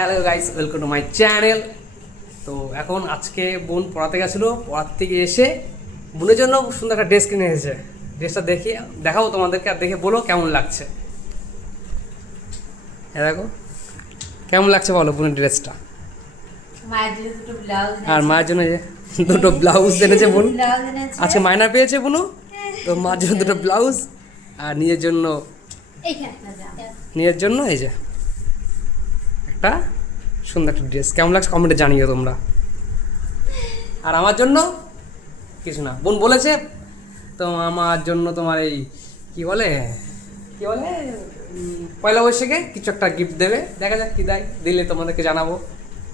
Hello guys, welcome to my channel. তো এখন আজকে বোন পড়াতে গেছিলো, পড়ার থেকে এসে বোনের জন্য সুন্দর একটা ড্রেস কিনে এসেছে। ড্রেসটা দেখে দেখাবো তোমাদেরকে, আর দেখে বলো কেমন লাগছে। হ্যাঁ দেখো কেমন লাগছে বলো বোনের ড্রেসটা। আর মায়ের জন্য যে দুটো ব্লাউজ এনেছে বোন, আজকে মাইনা পেয়েছে বোনও, তো মার জন্য দুটো ব্লাউজ আর নিজের জন্য এই যে একটা সুন্দর একটা ড্রেস। কেমন লাগছে কমেন্টে জানিও তোমরা। আর আমার জন্য কিছু না, বোন বলেছে তো আমার জন্য তোমার এই কি বলে পয়লা বৈশাখে কিছু একটা গিফট দেবে, দেখা যাক কি দেয়, দিলে তোমাদেরকে জানাবো।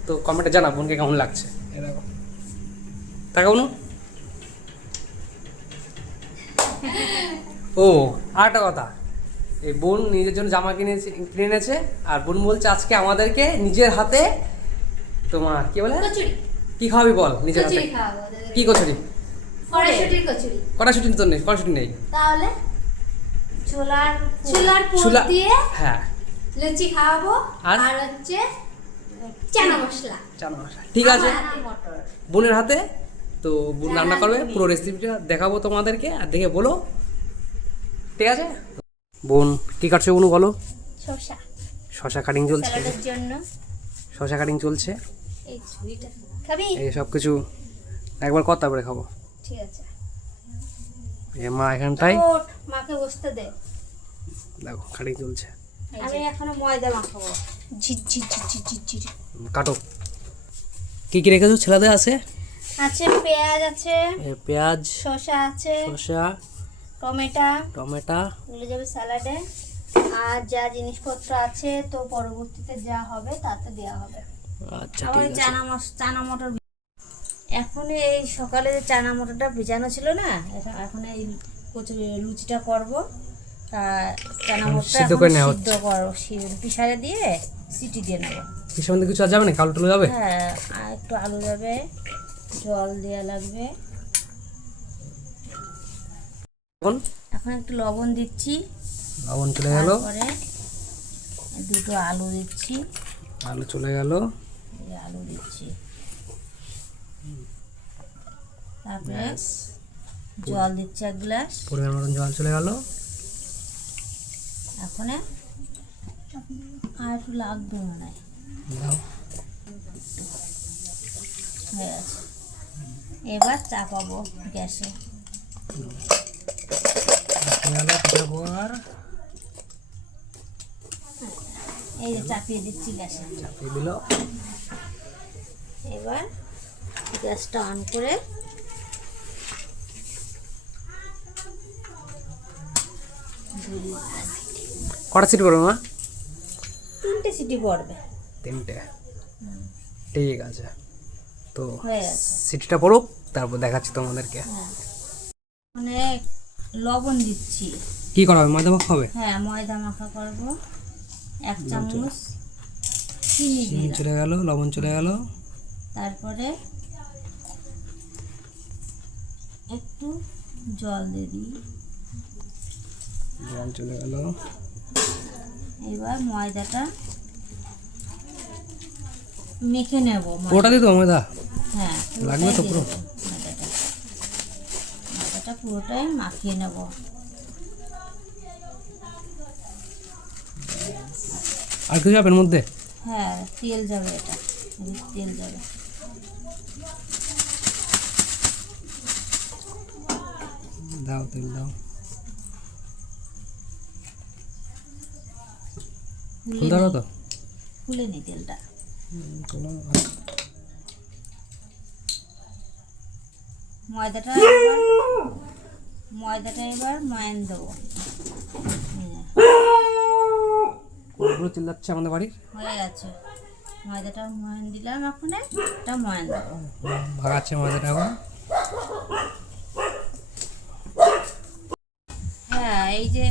তো কমেন্টে জানাবো বোনকে কেমন লাগছে। এরকম তাকাও না। ও আর একটা কথা, এই বোন নিজের জন্য জামা কিনে এনেছে, আর বোন বলছে আজকে আমাদেরকে নিজের হাতে তোমার কি বলে কি খাওয়াবি বল, নিজের হাতে কি কচুরি, কড়াইশুঁটি তো নেই, কড়াইশুঁটি নেই, তাহলে ছোলার দিয়ে হ্যাঁ লুচি খাওয়াবো। আর হচ্ছে চানা মশলা। ঠিক আছে বোনের হাতে। তো বোন রান্না করবে, পুরো রেসিপিটা দেখাবো তোমাদেরকে, আর দেখে বলো ঠিক আছে। বোন কি কাটছে বোন বলো। শশা কাটিং চলছে, শশা কাটিং চলছে। এই সব কিছু একবার কত তারপরে খাবো, ঠিক আছে। মা এখানটাই মাকে বসতে দে, দেখো কাটিং চলছে। আমি এখনো ময়দা মাখাবো। কাটো। কি কি রেখেছো ছেলেদের? আছে পেঁয়াজ আছে, পেঁয়াজ, শসা আছে, টমেটো এগুলো যাবে স্যালাডে। আর যা জিনিসপত্র আছে তো পরবর্তীতে যা হবে তাতে দেওয়া হবে। আচ্ছা আবার ঠিক আছে। চানা মটর এখন এই সকালে চানা মটরটা ভিজানো ছিল না, এখন এই লুচিটা করব। তা চানা মটরটা সিদ্ধ করে নেওয়া সিদ্ধ করো, পিসারে দিয়ে সিটি দিয়ে নেবো। এর মধ্যে কিছু আর যাবে না, কালো টুলো যাবে? হ্যাঁ, আর একটু আলু যাবে, জল দেওয়া লাগবে। এখন একটু লবণ দিচ্ছি, লবণ চলে গেল। তারপরে দুটো আলু দিচ্ছি, আলু চলে গেল, আলু দিচ্ছি। তারপরে জল দিচ্ছি 1 গ্লাস, পরিমাণ মতন জল চলে গেল। এখন আর একটু লাগবে মনে হয়, হয়ে গেছে। এবার চাপাবো গ্যাসে। এই যে চাপিয়ে দিচ্ছি গ্যাসে, চাপিয়ে দিল। এবার গ্যাসটা অন করে কটা সিটি পড়বে মা? 3টে সিটি পড়বে। 3টে, ঠিক আছে। তো হয়ে গেছে, সিটিটা পড়ুক, তারপর দেখাচ্ছি তোমাদেরকে। মানে লবণ দিচ্ছি। কি করা হবে, ময়দা মাখা হবে? হ্যাঁ, ময়দা মাখা করব। 1 চামচ চিনি চিনি চলে গেল, লবণ চলে গেল। তারপরে একটু জল দিয়ে দিই, জল চলে গেল। এবার ময়দাটা মেখে নেব। ওটা দিয়ে তো ময়দা হ্যাঁ লাগবে তো পুরো ময়দাটা পুরোটাই মাখিয়ে নেব। আর কিছু যাবে এর মধ্যে? হ্যাঁ, তেল যাবে, এটা তেল যাবে। দাও তেল দাও। ফুল দাও তো, ফুলে নি তেলটা। ময়দাটা এবার ময়ান দেবো। পুরো চিল্লাচ্ছে আমাদের বাড়ির। হয়ে গেছে, ময়দাটা ময়ান দিলাম, এখন এটা ময়ান দেবো। ভাগাচ্ছে ময়দাটা এখন। হ্যাঁ, এই যে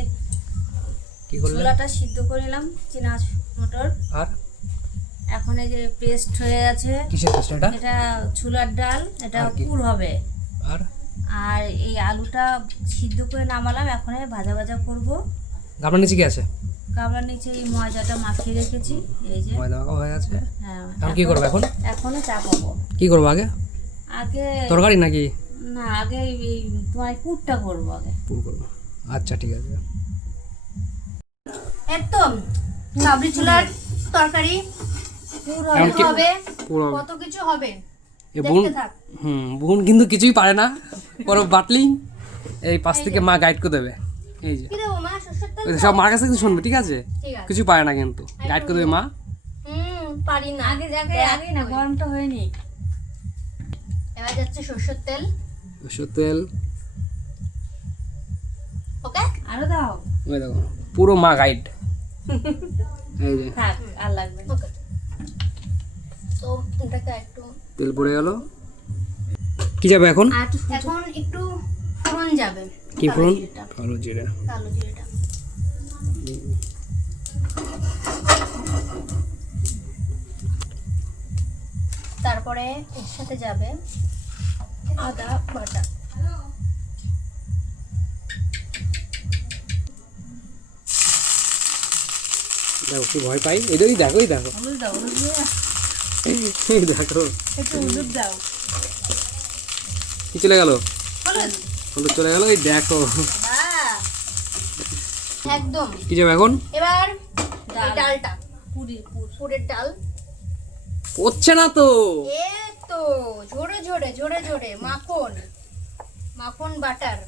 কি করলে? ছোলাটা সিদ্ধ করে নিলাম, চিনা মটর। আর এখন এই যে পেস্ট হয়ে গেছে। কিসের পেস্ট এটা? এটা ছোলার ডাল, এটা পুর হবে। আর এই আলুটা সিদ্ধ করে নামালাম, এখন ভাজা ভাজা করব। গামলার নিচে কি আছে? কাবলার নিচে এই ময়দাটা মাখিয়ে রেখেছি, এই যে। ময়দা মাখা হয়ে গেছে। হ্যাঁ, এখন কি করবে এখন? এখনো চাপাবো। কি করবো আগে? আগে তরকারি নাকি? না, আগে এই তোমার পুরটা করবো আগে। পুর করবো, আচ্ছা ঠিক আছে। একদম কাবলি ছোলার তরকারি পুর হবে, পুর হবে। কত কিছু হবে, এ বোন, দেখতে থাক। বোন কিন্তু কিছুই পারে না, বড় বাটলি। এই পাশ থেকে মা গাইড করে দেবে। এই যে কি দেবো মা, সরষের তেল? ওই সব মার কাছে কিন্তু শুনবে, ঠিক আছে? ঠিক আছে। কিছু পারে না কিন্তু, গাইড করে দেবে মা। পারি না। আগে আগে না, গরমটা হয়নি। এবার যাচ্ছে সরষের তেল। সরষের তেল, ওকে, আরো দাও। ওই দেখো পুরো মা গাইড। এই যে থাক, আর লাগবে না। ওকে। তো এটাকে একটু তেল পড়ে গেল, কি যাবে এখন? এখন একটু ফোড়ন যাবে। কি ফোড়ন? কালো জিরেটা। কালো জিরা। কালো জিরেটা। তারপরে এর সাথে যাবে আদা বাটা। দেখো কি ভয় পাই, এই দেখো, এই দেখো, হলুদ দাও, হলুদ দিয়ে এই দেখো একটু হলুদ দাও। কি চলে গেল, হলুদ। হলুদ চলে গেল, এই দেখো। বাহ! একদম। কি যাবে এখন? এবার ডাল। এই ডালটা, পুরের ডাল। পড়ছে না তো। এই তো ঝরে ঝরে ঝরে ঝরে মাখন, মাখন বাটার।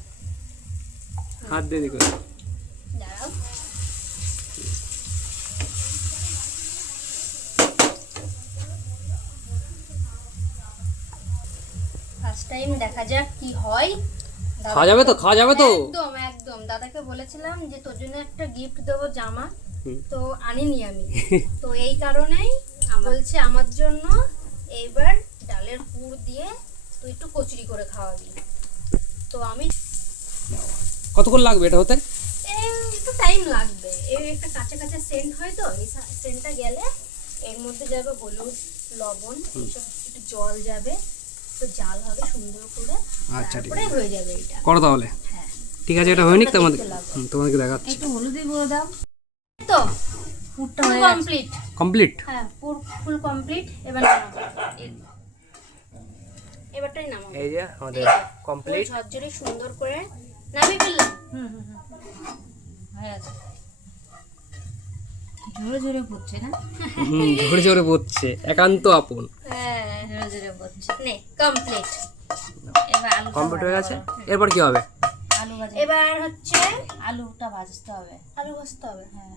হাত দিয়ে দেখো। দাঁড়াও। ফার্স্ট টাইম দেখা যাক কি হয়। খাওয়া যাবে তো, খাওয়া যাবে তো। একদম একদম, দাদাকে বলেছিলাম যে তোর জন্য একটা গিফট দেবো, জামা। হুম। তো আনিনি আমি, তো এই কারণেই বলছে আমার জন্য এইবার ডালের পুর দিয়ে তুই একটু কচুরি করে খাওয়াবি। তো আমি কতক্ষণ লাগবে এটা হতে? একটু টাইম লাগবে, এই একটা কাঁচা কাঁচা সেন্ট হয় তো, এই সেন্টটা গেলে এর মধ্যে যাবে হলুদ, লবণ, এইসব একটু জল যাবে, তো জাল হবে সুন্দর করে, আচ্ছা, ঠিক তারপরে হয়ে যাবে এটা। করো তাহলে। হ্যাঁ, ঠিক আছে, এটা হয়নি তোমাদের, দেখতে লাগবে। তোমাদেরকে দেখাচ্ছি। একটু হলুদই বলে দাও। তো পুরটা ফুল হয়ে গেছে। কমপ্লিট। কমপ্লিট। হ্যাঁ, ফুল কমপ্লিট। এবার নামাবো। এবারটাই নামাবো। এই যে আমাদের এই যে, কমপ্লিট। ফুল ঝরঝরে সুন্দর করে নামিয়ে ফেললাম। হয়ে গেছে। ঝরে ঝরে পড়ছে না? ঝরে ঝরে পড়ছে, একান্ত আপন। হ্যাঁ, ঝরে ঝরে পড়ছে। নে কমপ্লিট। এবার আলু কমপ্লিট হয়ে গেছে, এরপর কি হবে? আলু ভাজা। এবার হচ্ছে আলুটা ভাজতে হবে। আলু ভাজতে হবে। হ্যাঁ,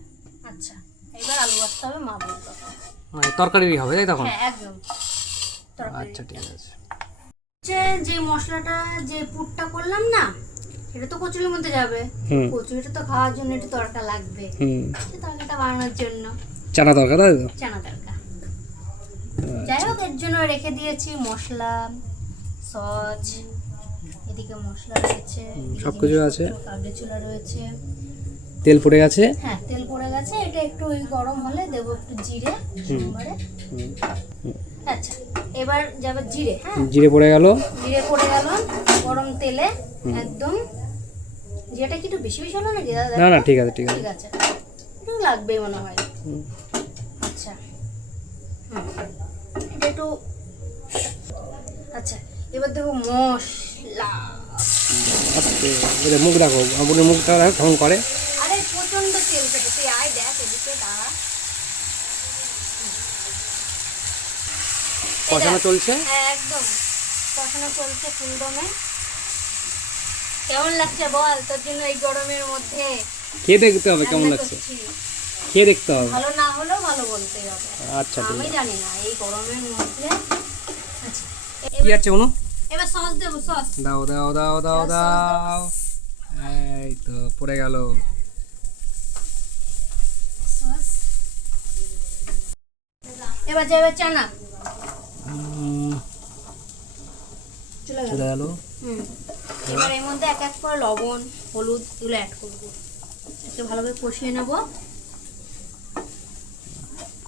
আচ্ছা, এবার আলু ভাজতে হবে, মা বলতো। মানে তরকারি হবে তাই তখন? হ্যাঁ, একদম তরকারি। আচ্ছা ঠিক আছে। যে মশলাটা, যে পুরটা করলাম না, এটা তো কচুরির মধ্যে যাবে। হুম। কচুরিটা তো খাওয়ার জন্য একটু তড়কা লাগবে, হুম, সে তড়কাটা বানানোর জন্য চানা তরকা তাই তো? চানা তড়কা। যাই হোক, এর জন্য রেখে দিয়েছি মশলা, সস, এদিকে মশলা রয়েছে, সবকিছু আছে। কাবলি ছোলা রয়েছে। তেল পড়ে গেছে। হ্যাঁ, তেল পড়ে গেছে, এটা একটু ওই গরম হলে দেবো একটু জিরে সোমবারে। আচ্ছা, এবার যাবে জিরে। হ্যাঁ, জিরে পড়ে গেল। জিরে পড়ে গেল গরম তেলে একদম। জিরেটা কি একটু বেশি বেশি হলো নাকি দাদা? না না, ঠিক আছে ঠিক আছে। ঠিক আছে, একটু লাগবেই মনে হয়। আচ্ছা, এটা একটু। আচ্ছা, এবার দেবো মশলা। আস্তে, এটা মুখ দেখো, আমাদের মুখটা দেখো কেমন করে। আরে প্রচন্ড তেল থেকে, তুই আয় দেখ এদিকে, দাঁড়া। কষানো চলছে। হ্যাঁ, একদম কষানো চলছে ফুলদমে। কেমন লাগছে বল, তোর জন্য এই গরমের মধ্যে খেয়ে দেখতে হবে কেমন রান্না লাগছে, করছি। খেয়ে দেখতে হবে। ভালো না হলেও ভালো বলতেই হবে। আচ্ছা ঠিক আমি আছে। জানি না এই গরমের মধ্যে। আচ্ছা, কি আছে অনু? এবার সস দেবো, সস। দাও দাও দাও দাও সস দাও। এই তো পড়ে গেল। সস। এবার যাবে চানা। চলে গেল। চলে গেল। এবার এর মধ্যে এক এক করে লবণ, হলুদ এগুলো অ্যাড করবো, একটু ভালোভাবে কষিয়ে নেবো।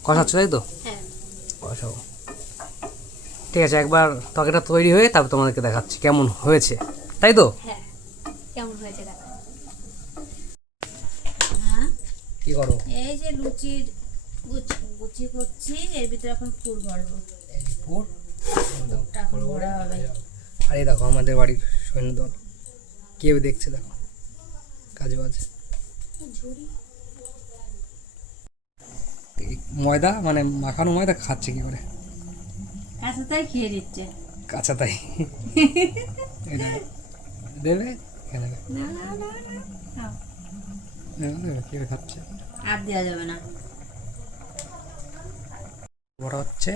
কষাচ্ছ তাই তো? হ্যাঁ, কষাও। ঠিক আছে, একবার তরকারিটা তৈরি হয়ে তারপর তোমাদেরকে দেখাচ্ছি কেমন হয়েছে, তাই তো? হ্যাঁ, কেমন হয়েছে দেখা। কি করো? এই যে লুচির গুচি করছি, এর ভিতরে এখন ফুল ভরবো। এই যে পুর। পুরটা এখন ভরা হবে। আর এই দেখো আমাদের বাড়ির সৈন্যদল কেউ দেখছে, দেখো কাজে বাজে। এই ময়দা মানে মাখানো ময়দা খাচ্ছে কি করে? কাঁচাটাই খেয়ে দিচ্ছে। কাঁচা তাই। এই দেখো, দেবে এখানে দেবে। না না না না, খাও। দেবে কেউ খাচ্ছে। আর দেওয়া যাবে না। বড় হচ্ছে।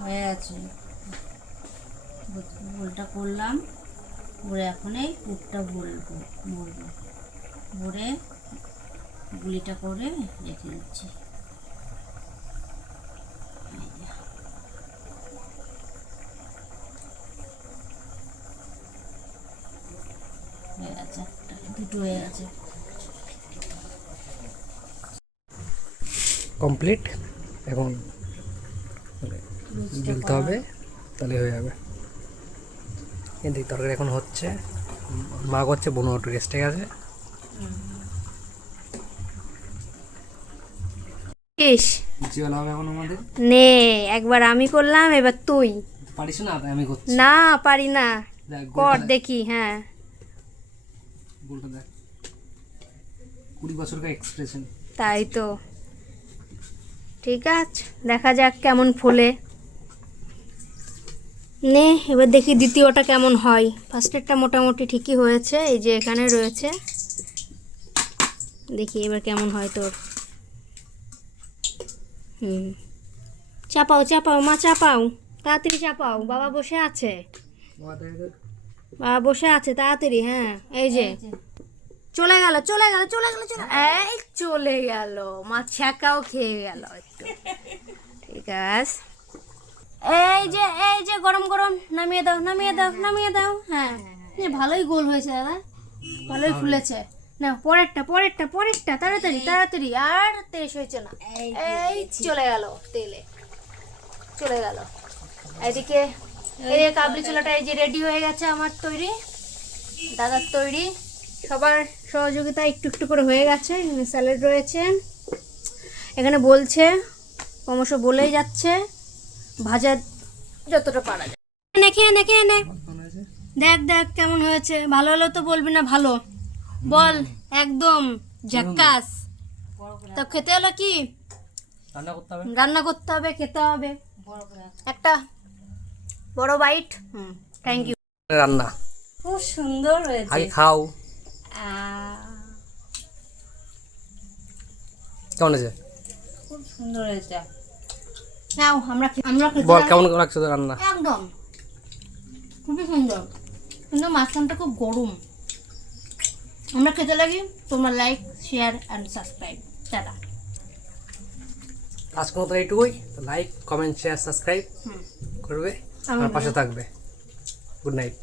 হয়ে আছে, গোলটা করলাম, ভরে এখন এই পুরটা ভরবো, ভরে গুলিটা করে রেখে দিচ্ছি। হয়ে গেছে, দুটো হয়ে গেছে। কমপ্লিট। এখন লুচিটা বেলতে হবে, তাহলে হয়ে যাবে। এদিকে তরকারি এখন হচ্ছে, মা করছে, বোন একটু রেস্টে গেছে। ইস, জল হবে এখন আমাদের। নে একবার আমি করলাম, এবার তুই। পারিস না, তাই আমি করছি। না পারি না, দেখ, কর গোলটা দেখ, দেখি। হ্যাঁ, গোলটা দেখ, 20 বছরকার এক্সপ্রেশন। তাই তো। ঠিক আছে, দেখা যাক কেমন ফোলে। নে এবার দেখি দ্বিতীয়টা কেমন হয়। ফার্স্টেরটা মোটামুটি ঠিকই হয়েছে, এই যে এখানে রয়েছে। দেখি এবার কেমন হয় তোর। চাপাও চাপাও মা, চাপাও, তাড়াতাড়ি চাপাও, বাবা বসে আছে, বাবা বসে আছে, তাড়াতাড়ি। হ্যাঁ, এই যে চলে গেল চলে গেল চলে গেল চলে, এই চলে গেল, মা ছ্যাঁকাও খেয়ে গেল একটু। ঠিক আছে, এই যে গরম গরম, নামিয়ে দাও নামিয়ে দাও নামিয়ে দাও। হ্যাঁ, ভালোই গোল হয়েছে দাদা, ভালোই ফুলেছে। না, পরেরটা পরেরটা পরেরটা, তাড়াতাড়ি তাড়াতাড়ি, আর তেজ হয়েছে না। এই চলে গেল তেলে, চলে গেল। এদিকে এই যে কাবলি ছোলাটা এই যে রেডি হয়ে গেছে আমার তৈরি, দাদার তৈরি, সবার সহযোগিতা একটু একটু করে হয়ে গেছে। এখানে স্যালাড রয়েছে, এখানে বলছে ক্রমশ বলেই যাচ্ছে, ভাজা যতটা পারা যায়। এনে খেয়ে নে খেয়ে নে, দেখ দেখ কেমন হয়েছে। ভালো হলো তো বলবি না ভালো, বল একদম ঝাক্কাস। তো খেতে হলো কি, রান্না করতে হবে, খেতে হবে। একটা বড় বাইট। Thank you. রান্না খুব সুন্দর হয়েছে। আগে খাও, কেমন আছে? খুব সুন্দর হয়েছে। নাও আমরা আমরা বল কেমন লাগছে তো রান্না? একদম খুবই সুন্দর, কিন্তু মাঝখানটা খুব গরম। আমরা খেতে লাগি। তোমরা like share and subscribe. Tata. আজকের মতো এইটুকুই। লাইক কমেন্ট শেয়ার সাবস্ক্রাইব করবে, আমার পাশে থাকবে। Good night.